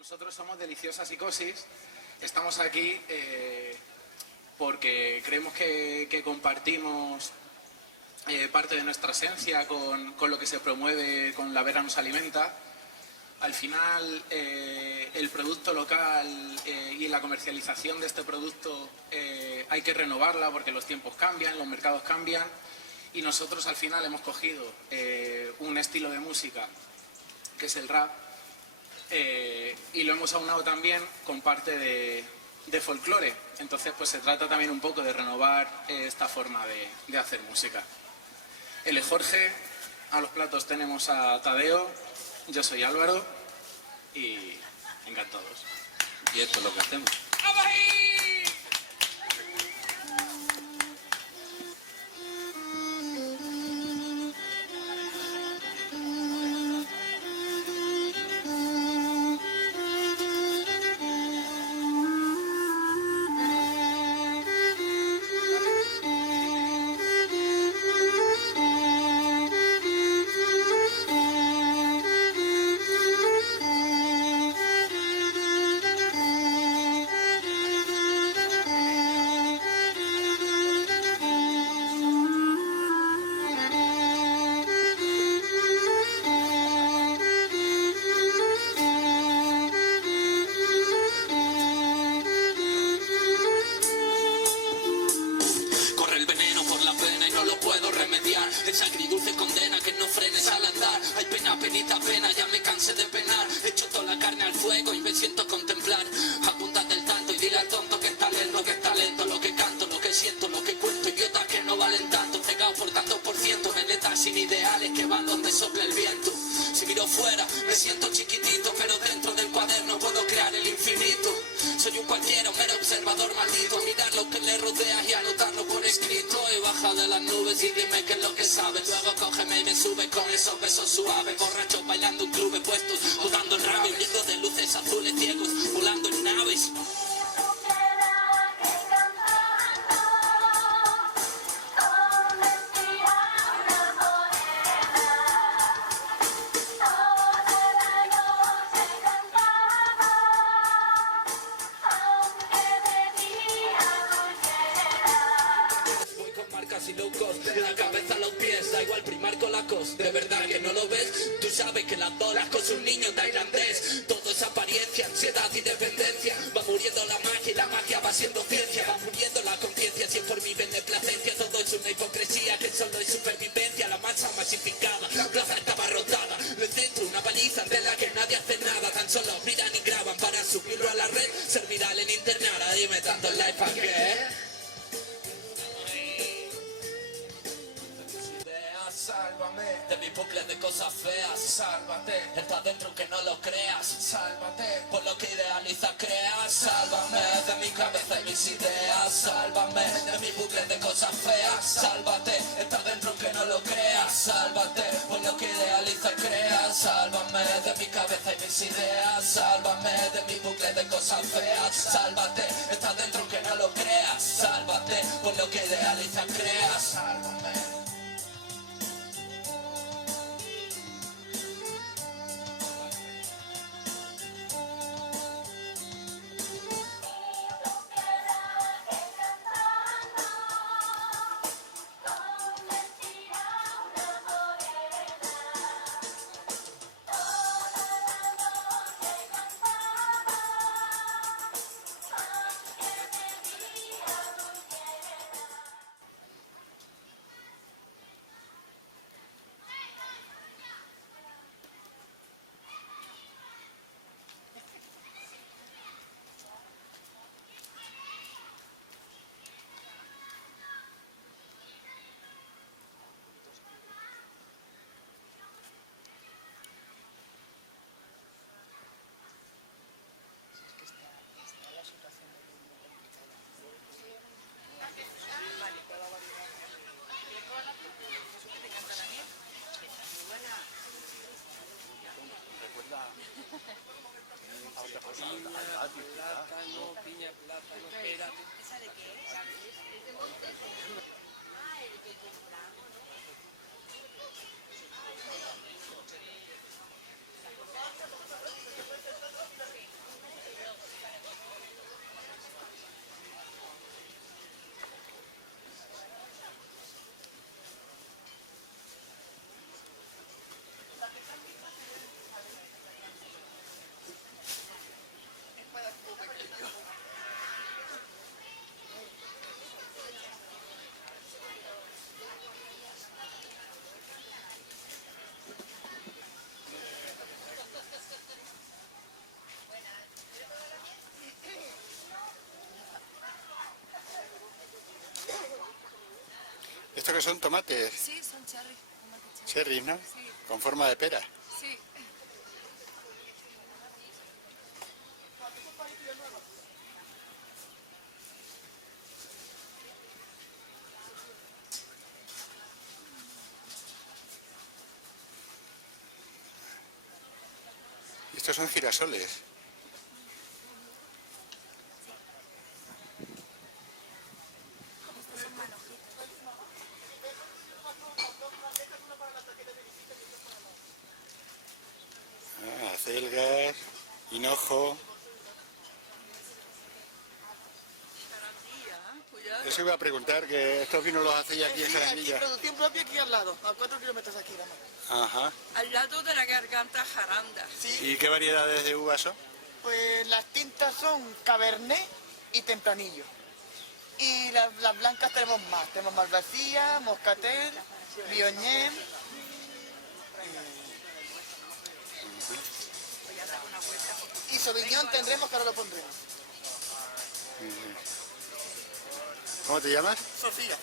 Nosotros somos Deliciosa Psicosis, estamos aquí porque creemos que compartimos parte de nuestra esencia con lo que se promueve con La Vera nos alimenta. Al final, el producto local y la comercialización de este producto hay que renovarla porque los tiempos cambian, los mercados cambian y nosotros al final hemos cogido un estilo de música que es el rap y lo hemos aunado también con parte de folclore. Entonces pues se trata también un poco de renovar esta forma de hacer música. Él es Jorge, a los platos tenemos a Tadeo, yo soy Álvaro y encantados. Y esto es lo que hacemos. Esa agridulce condena que no frenes al andar. Hay pena, penita, pena, ya me cansé de penar. Echo toda la carne al fuego y me siento a contemplar. Apúntate el tanto y dile al tonto que está lento, lo que canto, lo que siento, lo que cuento. Idiotas que no valen tanto, cegados por tantos por ciento. Venetas sin ideales que van donde sopla el viento. Si miro fuera, me siento chiquitito, pero dentro del cuaderno puedo crear el infinito. Soy un cualquiera, un mero observador maldito. A mirar lo que le rodea y anotarlo por escrito. Y baja de las nubes y dime qué es lo que sabes. Luego cógeme y me sube con esos besos suaves. Borrachos bailando en clubes puestos, jugando en rabia, huyendo de luces azules ciegos, volando en naves. Y low cost, de la cabeza a los pies, da igual primar con la cos. De verdad que no lo ves, tú sabes que las bolas con un niño tailandés. Todo es apariencia, ansiedad y dependencia. Va muriendo la magia y la magia va siendo ciencia. Va muriendo la conciencia, si es por mi beneplacencia. Todo es una hipocresía que solo es supervivencia. La masa masificada, la plaza está abarrotada. No es dentro una paliza de la que nadie hace nada. Tan solo miran y graban para subirlo a la red. Ser viral en internet, ahora dime tanto en live ¿para qué? Sálvame de mis bucles de cosas feas. Sálvate, está dentro aunque no lo creas. sálvate, Por lo que idealizas creas. sálvame de mi cabeza y mis ideas. Sálvame de mis bucles de cosas feas. Sálvate, está dentro aunque no lo creas. Sálvate, por lo que idealizas creas. Sálvame de mi cabeza y mis ideas. Sálvame de mis bucles de cosas feas. Sálvate, está dentro aunque no lo creas. Sálvate, por lo que idealizas creas. Sálvame. Piña, plátano, pera. ¿Esa de qué es? Es de Montes. Ah, el que compramos. Sí. ¿Esto que son tomates? Sí, son cherry. Cherries, ¿no? Sí. Con forma de pera. Sí. Y estos son girasoles. Acelgas, hinojo. Eso iba a preguntar, que estos vinos los hacéis aquí en Aquí, Jarandilla. producción propia aquí al lado, a 4 kilómetros aquí, vamos. Ajá. Al lado de la garganta Jaranda. Sí, ¿Y qué variedades de uvas son? pues las tintas son Cabernet y Tempranillo. Y las blancas tenemos más. Tenemos Malvasía, Moscatel, Viognier. Y Sauvignon tendremos, que ahora lo pondremos. ¿Cómo te llamas? Sofía.